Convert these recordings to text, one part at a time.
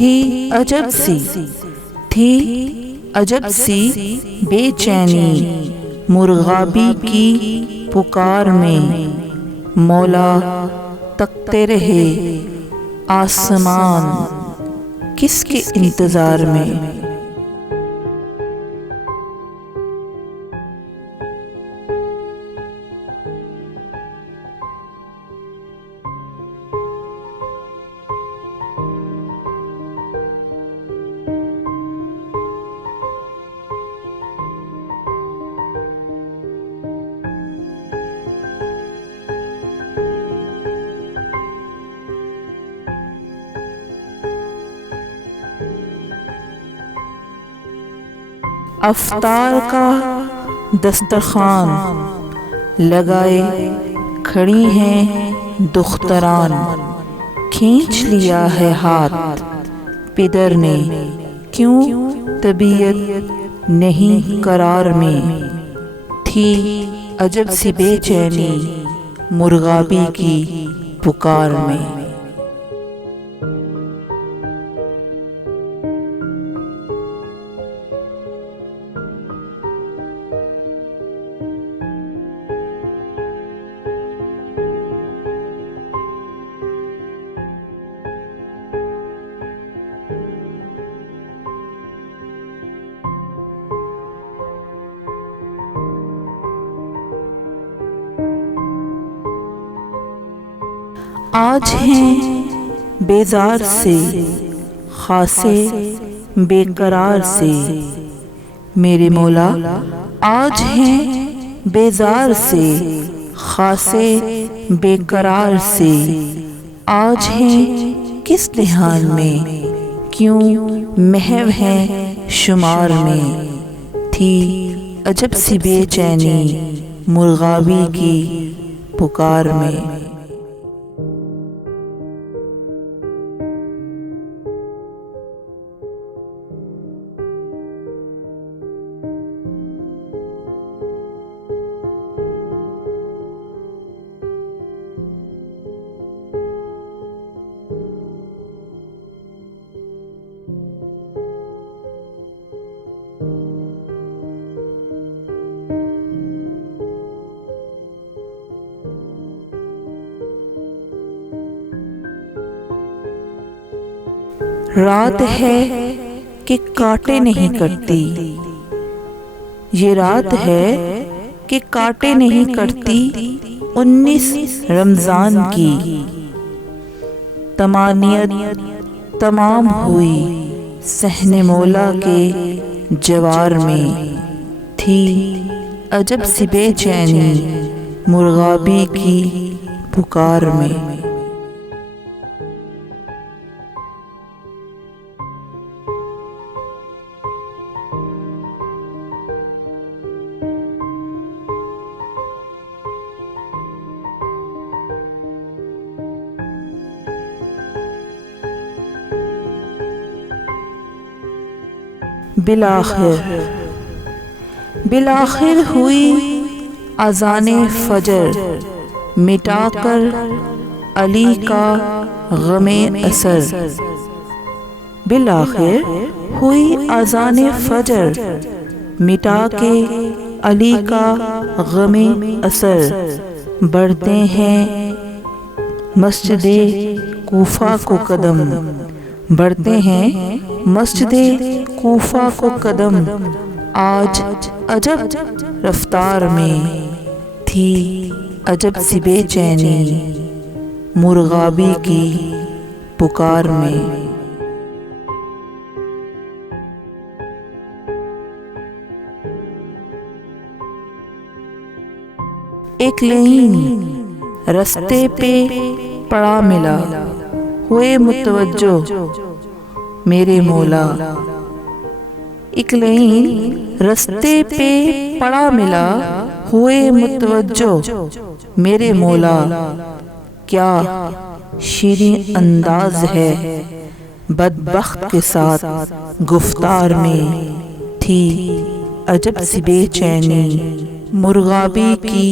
थी अजब सी, थी अजब सी बेचैनी मुर्गाबी की पुकार में। मौला तकते रहे आसमान किसके इंतज़ार में। अफ्तार का दस्तरखान लगाए खड़ी हैं दुख्तरान। खींच लिया है हाथ पिदर ने, क्यों तबीयत नहीं करार में। थी अजब सी बेचैनी मुर्गाबी की पुकार में। आज हैं बेजार से खासे बेकरार से मेरे मौला। आज हैं बेजार से खासे बेकरार से। आज हैं किस ध्यान में, क्यों महव हैं शुमार में। थी अजब सी बेचैनी मुर्गाबी की पुकार में। रात है कि कांटे नहीं करती, ये रात है कि कांटे नहीं करती 19 रमजान की। तमानियत तमाम हुई सहने मौला के जवार में। थी अजब सी बेचैनी मुर्गाबी की पुकार में। बिलाखिर हुई अज़ाने फजर, मिटाकर अली का गमे असर। बिलाखिर हुई अज़ाने फजर, मिटा के अली का गमे असर। बढ़ते हैं मस्जिदे कूफा को कदम, बढ़ते हैं मस्जिदे कूफा को कदम। आज अजब रफ्तार में थी अजब सी बेचैनी मुर्गाबी की पुकार में। एक लेन रास्ते पे पड़ा मिला, हुए मुतवज्जो मेरे मौला। एक लेन रास्ते पे पड़ा मिला, हुए मुतवज्जो मेरे मौला। क्या शीरीं अंदाज है बदबख्त के साथ गुफ्तार में। थी अजब सी बेचैनी मुर्गाबी की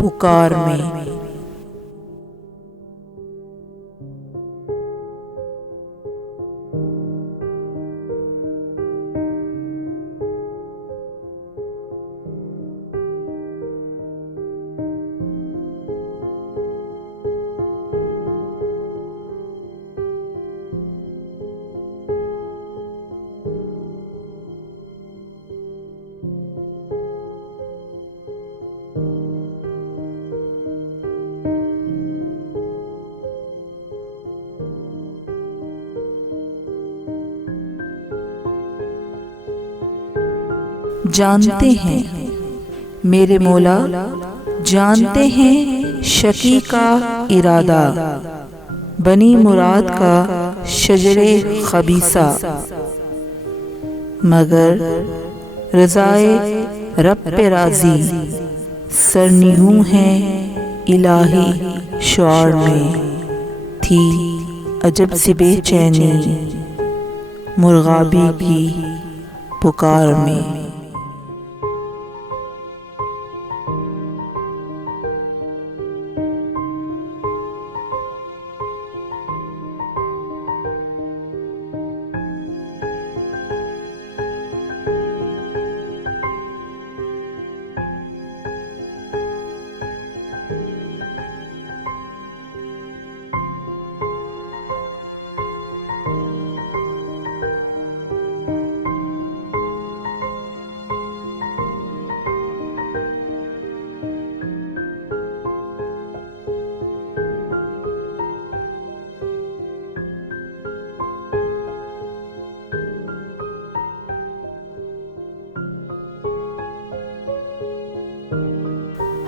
पुकार में। जानते हैं मेरे मौला, जानते हैं शकी का इरादा, बनी मुराद का शजरे खबीसा, मगर रज़ाए रब पे राज़ी सरनिगूं है इलाही शुआर में। थी अजब सी बेचैनी मुर्गाबी की पुकार में।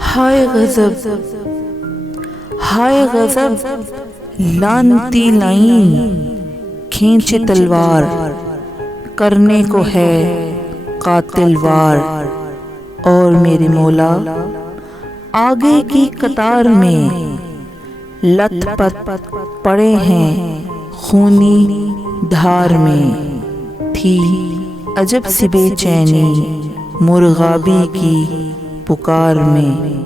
हाय गजब, हाय गजब, लानती लाइन खींचे तलवार, करने को है कातिल वार। और मेरे मौला आगे की कतार में लथपथ पड़े हैं खूनी धार में। थी अजब सी बेचैनी मुर्गाबी की पुकार में।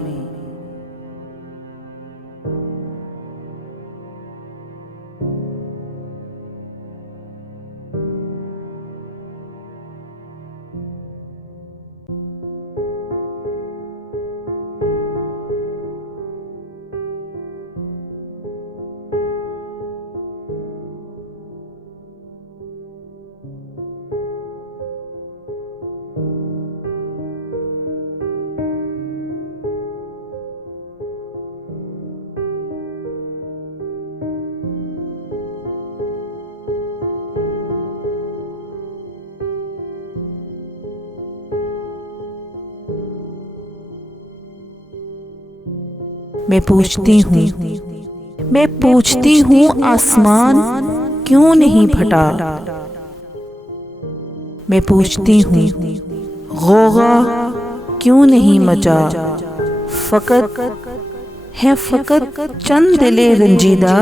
मैं पूछती हूँ आसमान क्यों नहीं फटा। मैं पूछती हूँ गौगा क्यों नहीं मचा। फकत चंद दिले रंजीदा,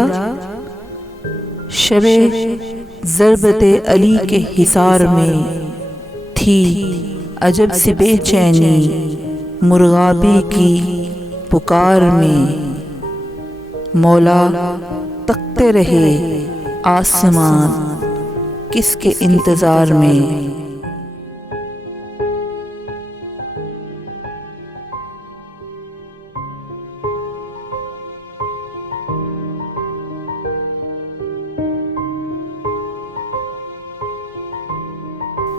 शबे ज़रबते अली के हिसार में। थी अजब सी बेचैनी मुर्गाबी की पुकार में। मौला तकते रहे आसमान किसके इंतजार में।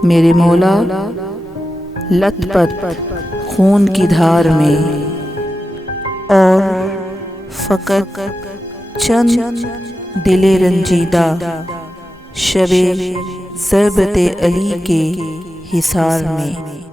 मेरे मौला लथपथ खून की धार में, और फकत चंद दिले रंजीदा, शबे ज़रबते अली के हिसार में।